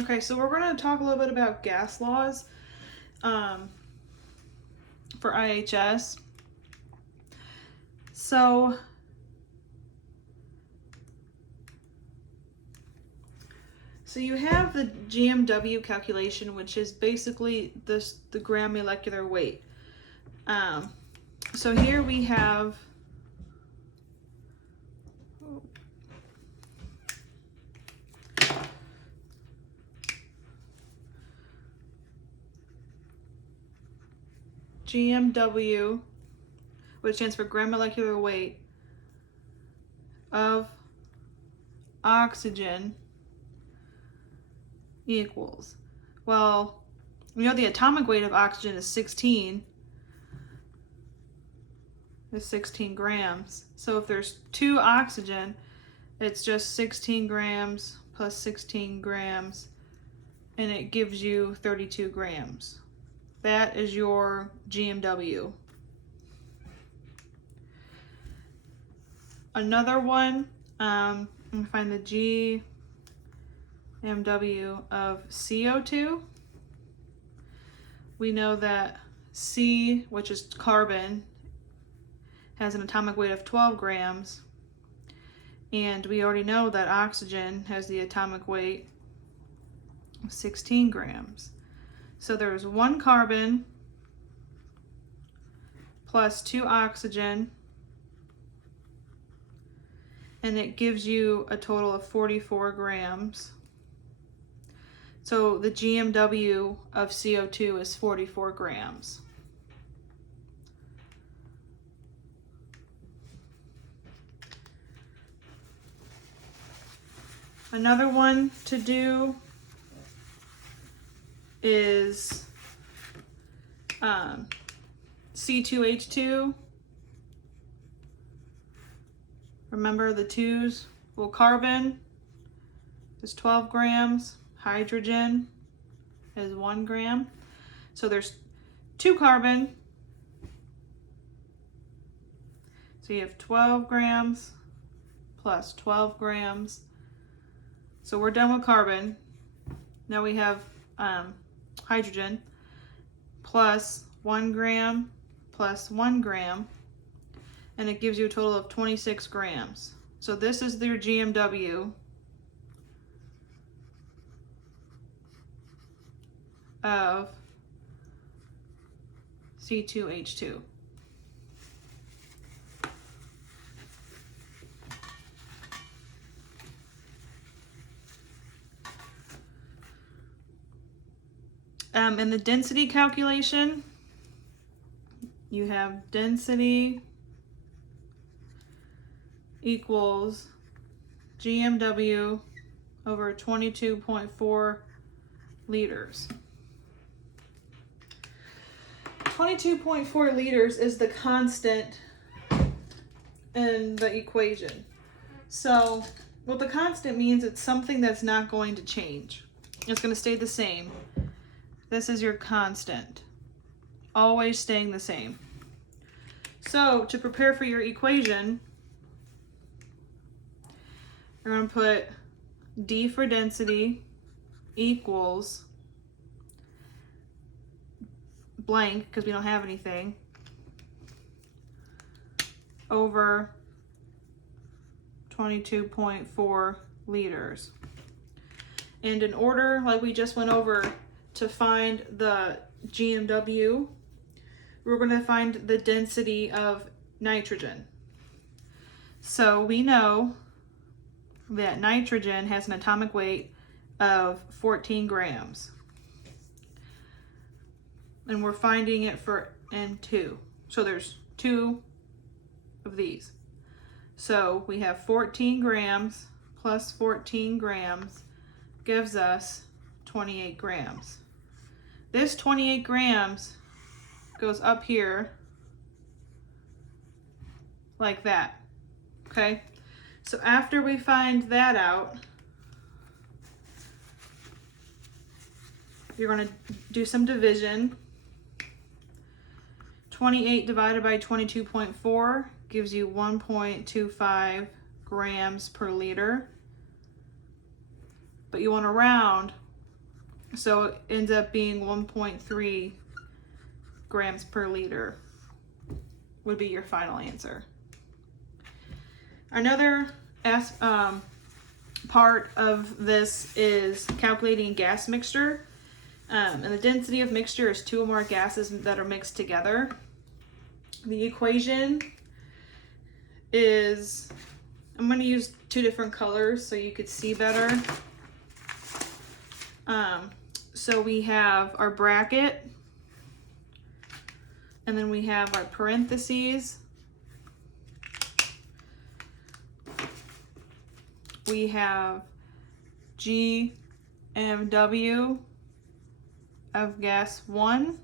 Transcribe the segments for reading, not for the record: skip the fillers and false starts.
Okay, so we're going to talk a little bit about gas laws for IHS. So you have the GMW calculation, which is basically the gram molecular weight. So here we have GMW, which stands for gram molecular weight of oxygen equals, well, we know the atomic weight of oxygen is 16 grams. So if there's 2 oxygen, it's just 16 grams plus 16 grams, and it gives you 32 grams. That is your GMW. Another one, I'm going to find the GMW of CO2. We know that C, which is carbon, has an atomic weight of 12 grams. And we already know that oxygen has the atomic weight of 16 grams. So there's 1 carbon plus 2 oxygen, and it gives you a total of 44 grams. So the GMW of CO2 is 44 grams. Another one to do is C2H2. Remember the 2's? Well, carbon is 12 grams. Hydrogen is 1 gram. So there's 2 carbon. So you have 12 grams plus 12 grams. So we're done with carbon. Now we have hydrogen plus 1 gram plus 1 gram, and it gives you a total of 26 grams. So this is their GMW of C2H2. In the density calculation, you have density equals GMW over 22.4 liters. 22.4 liters is the constant in the equation. So what the constant means, it's something that's not going to change. It's going to stay the same. This is your constant, always staying the same. So to prepare for your equation, you're going to put D for density equals blank, because we don't have anything, over 22.4 liters. And in order, like we just went over, to find the GMW, we're going to find the density of nitrogen. So we know that nitrogen has an atomic weight of 14 grams. And we're finding it for N2. So there's 2 of these. So we have 14 grams plus 14 grams gives us 28 grams. This 28 grams goes up here like that, okay? So after we find that out, you're going to do some division. 28 divided by 22.4 gives you 1.25 grams per liter. But you want to round, So it ends up being 1.3 grams per liter would be your final answer. Another part of this is calculating gas mixture. And the density of mixture is 2 or more gases that are mixed together. The equation is, I'm going to use 2 different colors so you could see better. So we have our bracket, and then we have our parentheses. We have GMW of gas 1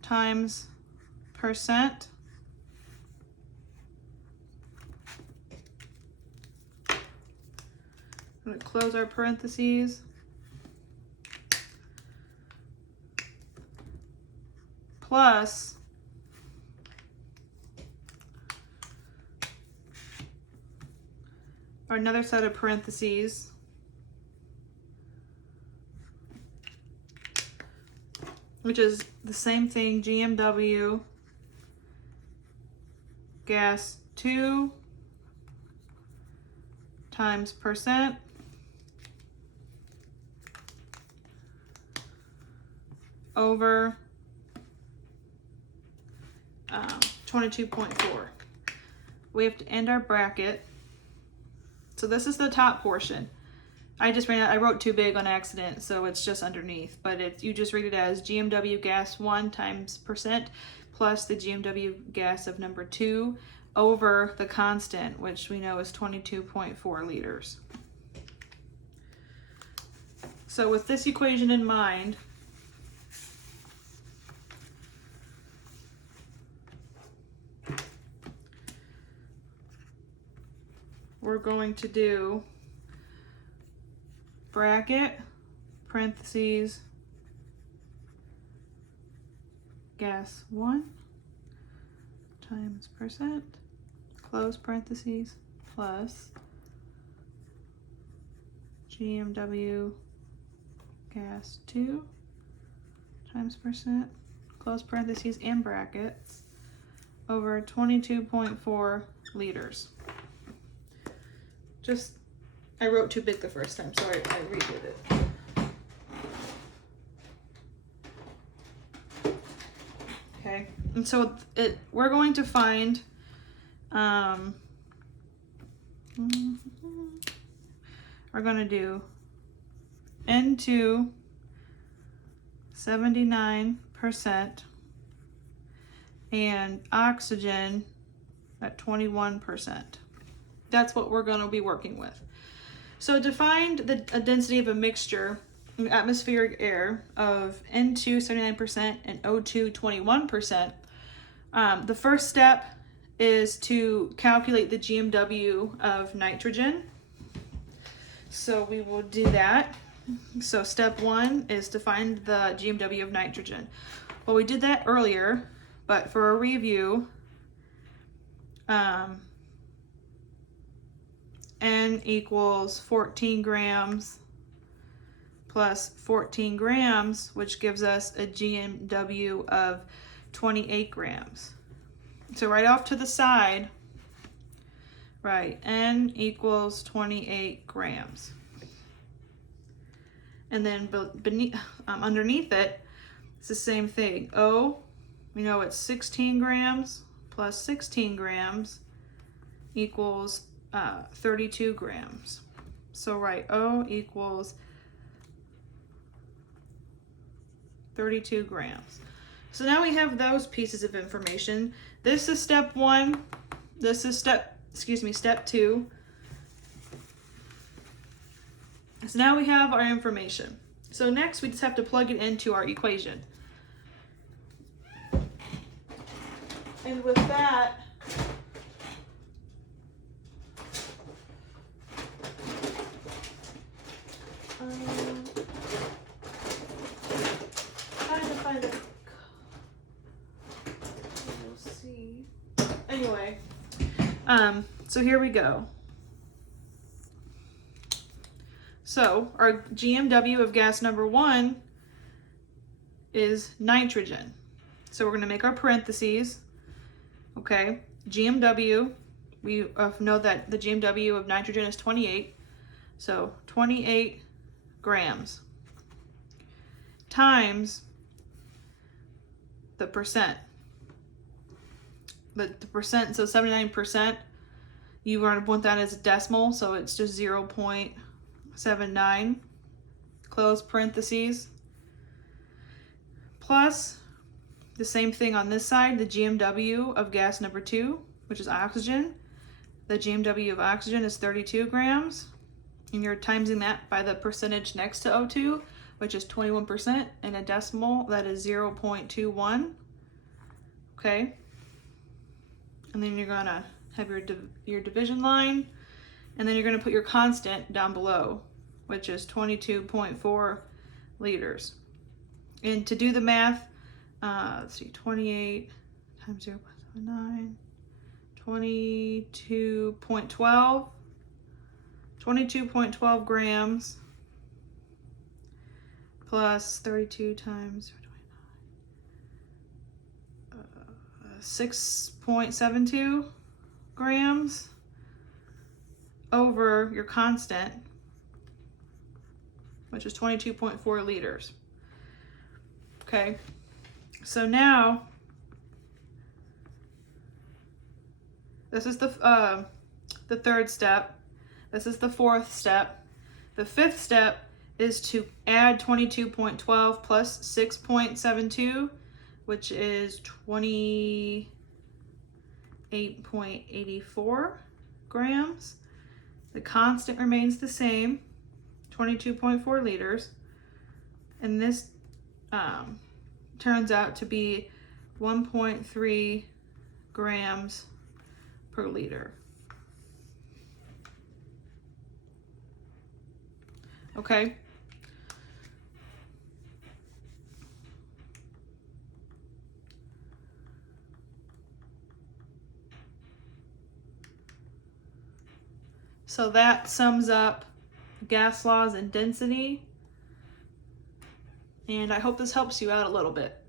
times percent I'm going to close our parentheses plus another set of parentheses which is the same thing, GMW gas 2 times percent over 22.4. We have to end our bracket. So this is the top portion. I wrote too big on accident, so it's just underneath, but you just read it as GMW gas 1 times percent plus the GMW gas of number 2 over the constant, which we know is 22.4 liters. So with this equation in mind, we're going to do bracket, parentheses, gas 1 times percent, close parentheses, plus GMW gas 2 times percent, close parentheses and brackets, over 22.4 liters. I wrote too big the first time, so I redid it. Okay, and so we're going to find, we're going to do N2 79% and oxygen at 21%. That's what we're going to be working with. So to find the density of a mixture in atmospheric air of N2 79% and O2 21%, the first step is to calculate the GMW of nitrogen. So we will do that. So step 1 is to find the GMW of nitrogen. Well, we did that earlier, but for a review, N equals 14 grams plus 14 grams, which gives us a GMW of 28 grams. So right off to the side, right, N equals 28 grams. And then beneath, underneath it, it's the same thing. O, we know it's 16 grams plus 16 grams equals 32 grams. So write O equals 32 grams. So now we have those pieces of information. This is step 1. This is step 2. So now we have our information. So next we just have to plug it into our equation. And with that, trying to find it. We'll see. Anyway, so here we go. So our GMW of gas number 1 is nitrogen. So we're going to make our parentheses. Okay, GMW, we know that the GMW of nitrogen is 28. So 28 grams times the percent. The percent, so 79%, you want that as a decimal, so it's just 0.79, close parentheses, plus the same thing on this side, the GMW of gas number 2, which is oxygen. The GMW of oxygen is 32 grams, and you're timesing that by the percentage next to O2, which is 21%, and a decimal, that is 0.21, okay? And then you're gonna have your division line, and then you're gonna put your constant down below, which is 22.4 liters. And to do the math, let's see, 28 times 0.79, 22.12, 22.12 grams plus 32 times 6.72 grams over your constant, which is 22.4 liters. Okay, so now this is the third step. This is the fourth step. The fifth step is to add 22.12 plus 6.72, which is 28.84 grams. The constant remains the same, 22.4 liters. And this turns out to be 1.3 grams per liter. Okay. So that sums up gas laws and density. And I hope this helps you out a little bit.